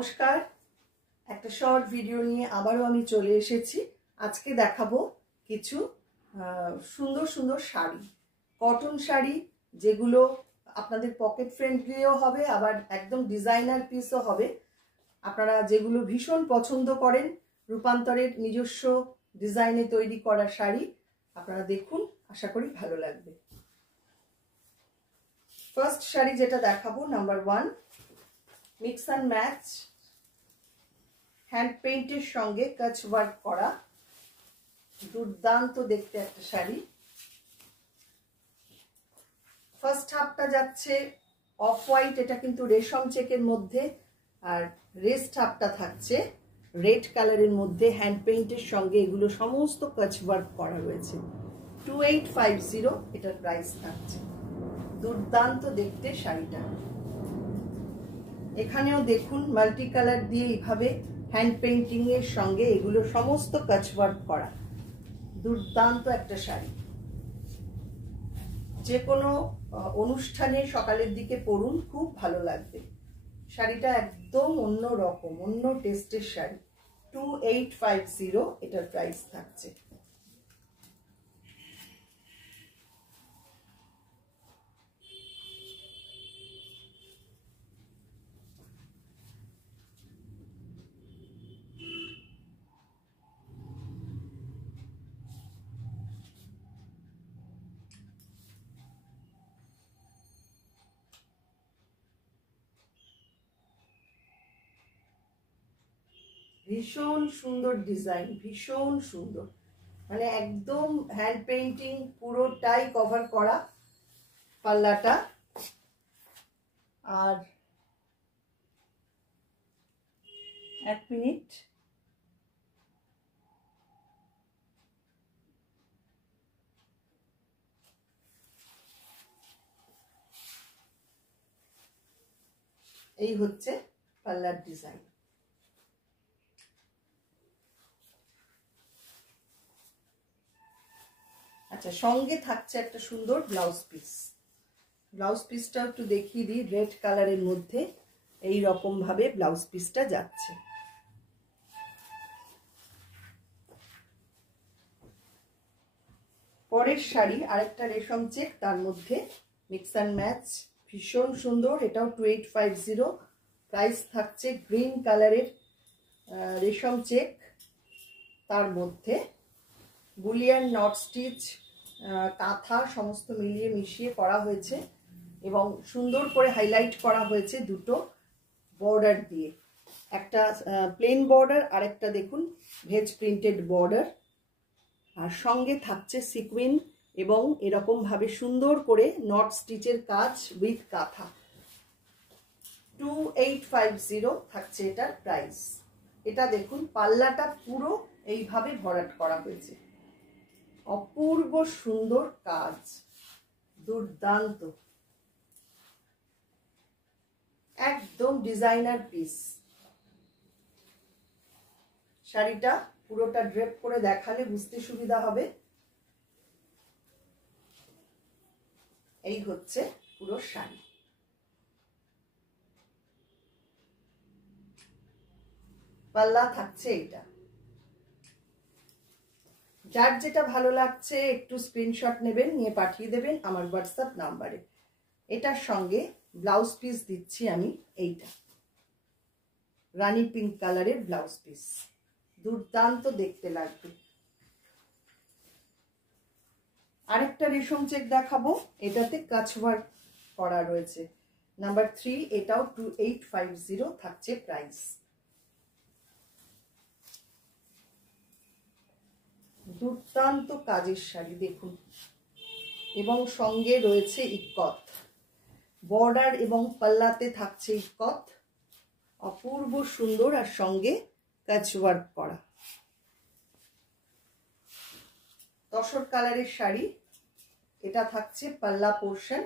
নমস্কার, একটা short video নিয়ে আবারও আমি চলে এসেছি। আজকে দেখাবো কিছু সুন্দর সুন্দর শাড়ি, কটন শাড়ি, যেগুলো আপনাদের পকেট ফ্রেন্ডলিও হবে, আবার একদম ডিজাইনার পিসও হবে। আপনারা যেগুলো ভীষণ পছন্দ করেন, রূপান্তরের নিজস্ব ডিজাইনে তৈরি করা শাড়ি, আপনারা দেখুন, আশা করি ভালো লাগবে। ফার্স্ট শাড়ি যেটা দেখাবো, number 1, mix and match hand পেইন্টের সঙ্গে কাচ ওয়ার্ক করা, দুর্দান্ত দেখতে একটা শাড়ি। ফার্স্ট হাফটা যাচ্ছে অফ হোয়াইট, এটা কিন্তু রেশম চেকের মধ্যে, আর রেস্ট হাফটা থাকছে রেড কালারের মধ্যে হ্যান্ড পেইন্টের সঙ্গে। এগুলো সমস্ত কাচ ওয়ার্ক করা রয়েছে। 2850 এটার প্রাইস থাকছে। দুর্দান্ত দেখতে শাড়িটা। এখানেও দেখুন মাল্টি কালার দিয়ে এইভাবে হ্যান্ড পেইন্টিং এর সঙ্গে এগুলো সমস্ত কাচ ওয়ার্ক করা, দুর্দান্ত একটা শাড়ি। যে কোনো অনুষ্ঠানে সকালের দিকে পরুন, খুব ভালো লাগবে। শাড়িটা একদম অন্য রকম, অন্য টেস্টের শাড়ি। 2850 এটার প্রাইস থাকছে। ভীষণ সুন্দর ডিজাইন, ভীষণ সুন্দর, মানে একদম হ্যান্ড পেইন্টিং পুরোটাই কভার করা পাল্লাটা। আর এক মিনিট, এই হচ্ছে পাল্লার ডিজাইন। আচ্ছা, সঙ্গে থাকছে একটা সুন্দর ব্লাউজ পিস। ব্লাউজ পিসটা একটু দেখিয়ে দিই। রেড কালারের মধ্যে এই রকম ভাবে ব্লাউজ পিসটা যাচ্ছে। পরের শাড়ি আরেকটা রেশম চেক, তার মধ্যে মিক্স অ্যান্ড ম্যাচ, ভীষণ সুন্দর। এটাও 2850। প্রাইস থাকছে গ্রিন কালারের রেশম চেক, তার মধ্যে বুলিয়ান নট স্টিচ কাঁথা সমস্ত মিলিয়ে মিশিয়ে করা হয়েছে, এবং সুন্দর করে হাইলাইট করা হয়েছে দুটো বর্ডার দিয়ে। একটা প্লেন বর্ডার, আর একটা দেখুন ভেজ প্রিন্টেড বর্ডার, আর সঙ্গে থাকছে সিকুইন এবং এরকম ভাবে সুন্দর করে নট স্টিচের কাজ উইথ কাঁথা। 2850 থাকছে এটার প্রাইস। এটা দেখুন পাল্লাটা পুরো এইভাবে ভরাট করা হয়েছে, অপূর্ব সুন্দর কাজ, দুর্দান্ত, একদম ডিজাইনার পিস। শাড়িটা পুরোটা ড্রেপ করে দেখালে বুঝতে সুবিধা হবে। এই হচ্ছে পুরো শাড়ি। পাল্লা থাকছে এটা। যার যেটা ভালো লাগছে একটু স্ক্রিনশট নেবেন, নিয়ে পাঠিয়ে দেবেন আমার হোয়াটসঅ্যাপ নাম্বারে। এটার সঙ্গে ব্লাউজ পিস দিচ্ছি আমি, এইটা রানী পিঙ্ক কালারের ব্লাউজ পিস, দুর্দান্ত দেখতে লাগবে। আরেকটা রেশম চেক দেখাবো, এটাতে কাচ ওয়ার্ক করা রয়েছে। নাম্বার 3, এটাও 2850 থাকছে প্রাইস। দুর্দান্ত কাজের শাড়ি দেখুন, এবং সঙ্গে রয়েছে ইক্কত বর্ডার, এবং পাল্লাতে থাকছে ইক্কত, অপূর্ব সুন্দর, আর সঙ্গে কাচ ওয়ার্ক করা। তসর কালারের শাড়ি, এটা থাকছে পাল্লা পোর্শন।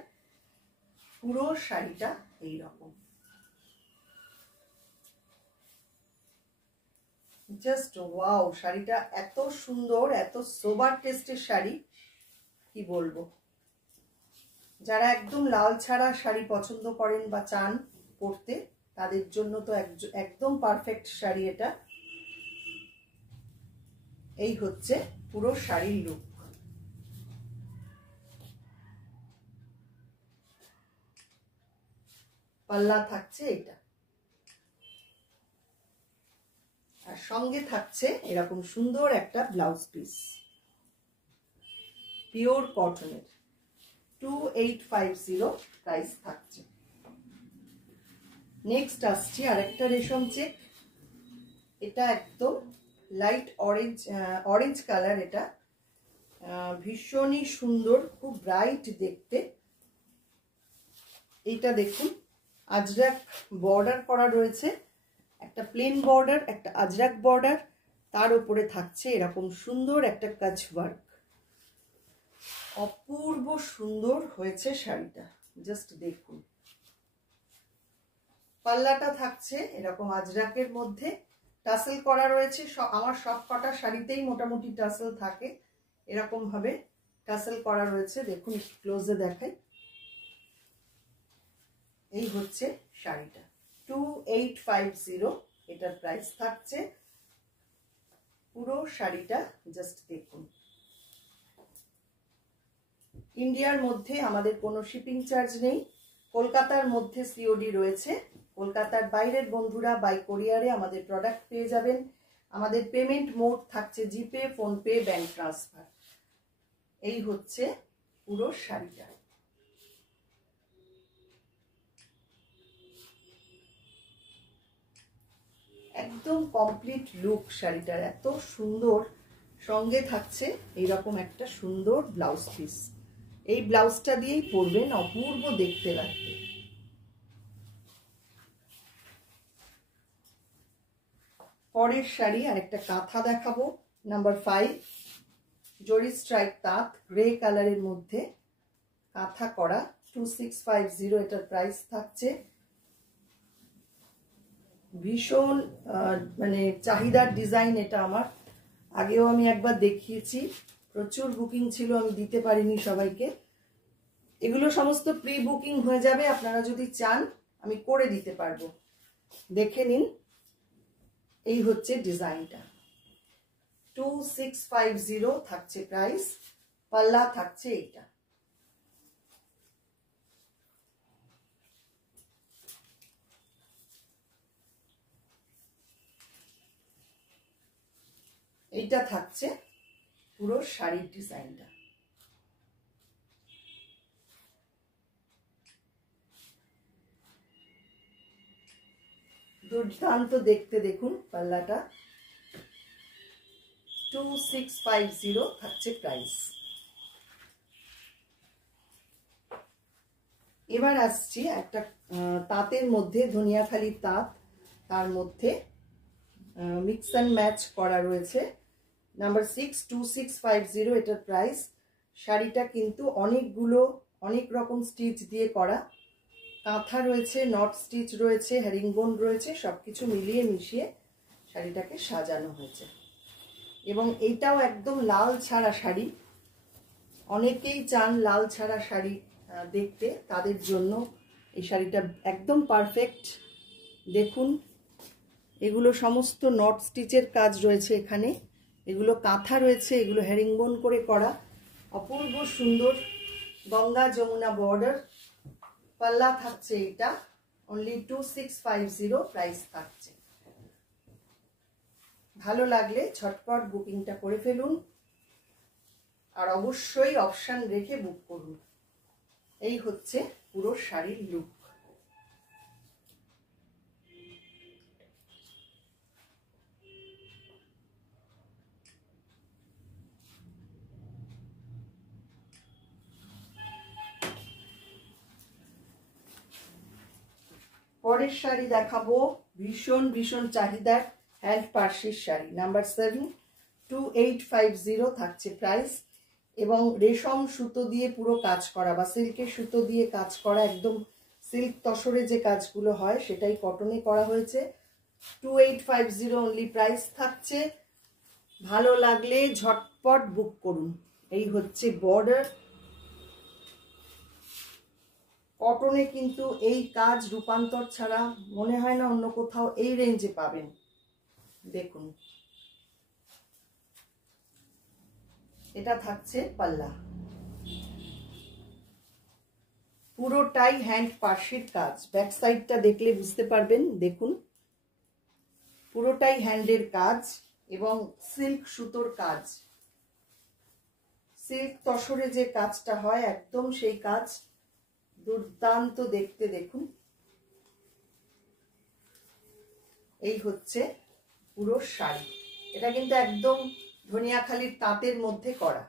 পুরো শাড়িটা এইরকম, জাস্ট ওয়াও। শাড়িটা এত সুন্দর, এত সোবার টেস্টের শাড়ি, কি বলবো। যারা একদম লাল ছাড়া শাড়ি পছন্দ করেন বা চান পরতে, তাদের জন্য তো একদম পারফেক্ট শাড়ি এটা। এই হচ্ছে পুরো শাড়ির লুক। পাল্লা থাকছে এটা, আর সঙ্গে থাকছে এরকম সুন্দর একটা ব্লাউজ পিস, পিওর কটনের, 2850 প্রাইস থাকছে। নেক্সট আসছি আরেকটা রেশম চেক। এটা একদম লাইট অরেঞ্জ কালার। এটা ভীষণই সুন্দর, খুব ব্রাইট দেখতে। এইটা দেখুন, আজরাক বর্ডার করা রয়েছে, একটা প্লেন বর্ডার, একটা আজরাক বর্ডার, তার উপরে থাকছে এরকম সুন্দর একটা কাজ ওয়ার্ক। অপূর্ব সুন্দর হয়েছে শাড়িটা, জাস্ট দেখুন। পাল্লাটা থাকছে এরকম আজরাকের মধ্যে, টাসেল করা রয়েছে। আমার সব কটা শাড়িতেই মোটামুটি টাসেল থাকে, এরকম ভাবে টাসেল করা রয়েছে। দেখুন, একটু ক্লোজে দেখাই। এই হচ্ছে শাড়িটা, 2850 এটার প্রাইস থাকছে। পুরো শাড়িটা জাস্ট দেখুন। ইন্ডিয়ার মধ্যে আমাদের কোনো শিপিং চার্জ নেই। কলকাতার মধ্যে সিওডি রয়েছে। কলকাতার বাইরের বন্ধুরা বাই কোরিয়ারে আমাদের প্রোডাক্ট পেয়ে যাবেন। আমাদের পেমেন্ট মোড থাকছে জিপে, ফোনপে, ব্যাংক ট্রান্সফার। এই হচ্ছে পুরো শাড়িটা। একদম কমপ্লিট লুক শাড়িটার, এত সুন্দর। সঙ্গে থাকছে এইরকম একটা সুন্দর ব্লাউজ পিস। এই ব্লাউজটা দিয়েই পরবেন, অপূর্ব দেখতে লাগবে। পরের শাড়ি আর একটা কাঁথা দেখাবো, নাম্বার 5, জরি স্ট্রাইপ তাঁত, গ্রে কালারের মধ্যে কাঁথা করা, 2650 এটার প্রাইস থাকছে। ভীষণ মানে চাহিদার ডিজাইন এটা। আমার আগেও আমি একবার দেখিয়েছি, প্রচুর বুকিং ছিল, আমি দিতে পারিনি সবাইকে। এগুলো সমস্ত প্রি বুকিং হয়ে যাবে, আপনারা যদি চান আমি করে দিতে পারবো, দেখে নিন। এই হচ্ছে ডিজাইনটা, 2650 থাকছে প্রাইস। পাল্লা থাকছে এইটা। এইটা থাকছে পুরো শাড়ির ডিজাইনটা। দুর্দান্ত দেখতে, দেখুন পাল্লাটা, 2650 থাকছে প্রাইস। এবার আসছি একটা তাঁতের মধ্যে, ধনিয়াখালি তাঁত, তার মধ্যে মিক্স অ্যান্ড ম্যাচ করা রয়েছে, নাম্বার 6, 2650 এটার প্রাইস। শাড়িটা কিন্তু অনেক রকম স্টিচ দিয়ে করা, কাঁথা রয়েছে, নট স্টিচ রয়েছে, হেরিংবোন রয়েছে, সবকিছু মিলিয়ে মিশিয়ে শাড়িটাকে সাজানো হয়েছে। এবং এইটাও একদম লাল ছাড়া শাড়ি। অনেকেই চান লাল ছাড়া শাড়ি দেখতে, তাদের জন্য এই শাড়িটা একদম পারফেক্ট। দেখুন, এগুলো সমস্ত নট স্টিচের কাজ রয়েছে এখানে, এগুলো কাঁথা রয়েছে, এগুলো হেরিংবোন করে করা, অপূর্ব সুন্দর। গঙ্গা যমুনা বর্ডার। পাল্লা থাকছে এটা, অনলি 2650 প্রাইস থাকছে। ভালো লাগলে ঝটপট বুকিংটা করে ফেলুন, আর অবশ্যই অপশন রেখে বুক করুন। এই হচ্ছে পুরো শাড়ির লুক। পরের শাড়ি দেখাবো, ভীষণ চাহিদার হ্যান্ড পার্সির শাড়ি, নাম্বার 7, 2850 থাকছে প্রাইস। এবং রেশম সুতো দিয়ে পুরো কাজ করা বা সিল্কের সুতো দিয়ে কাজ করা, একদম সিল্ক তসরে যে কাজগুলো হয় সেটাই কটনে করা হয়েছে। 2850 অনলি প্রাইস থাকছে। ভালো লাগলে ঝটপট বুক করুন। এই হচ্ছে বর্ডার, কটনে কিন্তু এই কাজ রূপান্তর ছাড়া মনে হয় না অন্য কোথাও এই রেঞ্জে পাবেন। দেখুন, এটা থাকছে পাল্লা, পুরোটাই হ্যান্ড পার্সির কাজ। ব্যাক সাইডটা দেখলে বুঝতে পারবেন। দেখুন, পুরোটাই হ্যান্ডের কাজ এবং সিল্ক সুতোর কাজ। সিল্ক তসরে যে কাজটা হয় একদম সেই কাজ, দুর্দান্ত দেখতে। দেখুন, এই হচ্ছে পুরো শাড়ি। এটা কিন্তু একদম ধনিয়াখালির তাঁতের মধ্যে করা।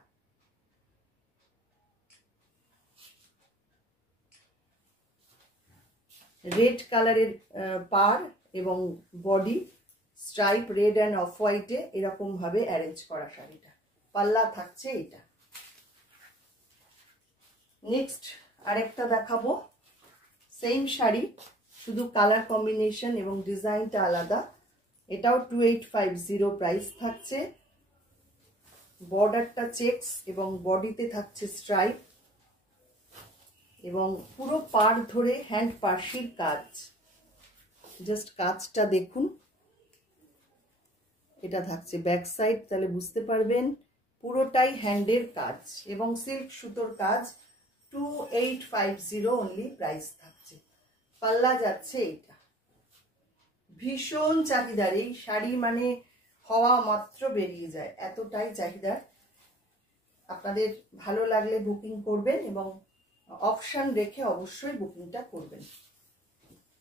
রেড কালারের পাড় এবং body stripe red and off হোয়াইটে এরকম ভাবে অ্যারেঞ্জ করা শাড়িটা। পাল্লা থাকছে এটা। নেক্সট আরেকটা দেখাবো, সেম শাড়ি, শুধু কালার কম্বিনেশন এবং ডিজাইনটা আলাদা। এটাও 2850 প্রাইস থাকছে। বর্ডারটা চেকস এবং বডিতে থাকছে স্ট্রাইপ এবং পুরো পাড় ধরে হ্যান্ড পার্সির কাজ। জাস্ট কাজটা দেখুন। এটা থাকছে ব্যাক সাইড, তাহলে বুঝতে পারবেন পুরোটাই হ্যান্ডের কাজ এবং সিল্ক সুতোর কাজ। 2850 অনলি প্রাইস থাকছে। পাল্লা যাচ্ছে এইটা। ভীষণ চাহিদার এই শাড়ি, মানে হওয়া মাত্র বেরিয়ে যায়, এতটাই চাহিদার। আপনাদের ভালো লাগলে বুকিং করবেন এবং অপশন রেখে অবশ্যই বুকিংটা করবেন।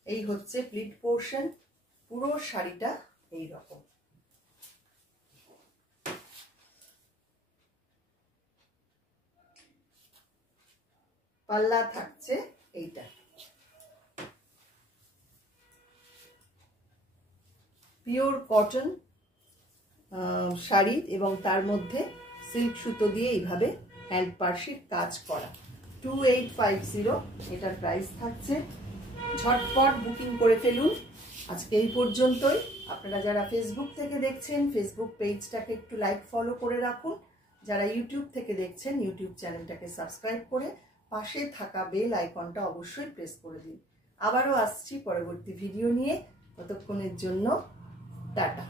এই হচ্ছে প্লিট পোর্শন, পুরো শাড়িটা এই রকম। পাল্লা থাকছে এইটা। পিওর কটন শাড়ি এবং তার মধ্যে সিল্ক সুতো দিয়ে এইভাবে হ্যান্ড পার্সির কাজ করা। 2850 এটার প্রাইস থাকছে। ঝটপট বুকিং করে ফেলুন। আজকে এই পর্যন্তই। আপনারা যারা ফেসবুক থেকে দেখছেন, ফেসবুক পেজটাকে একটু লাইক ফলো করে রাখুন। যারা ইউটিউব থেকে দেখছেন, ইউটিউব চ্যানেলটাকে সাবস্ক্রাইব করে পাশে থাকা বেল আইকনটা অবশ্যই প্রেস করে দিন। আবারও আসছি পরবর্তী ভিডিও নিয়ে। ততক্ষণের জন্য টাটা।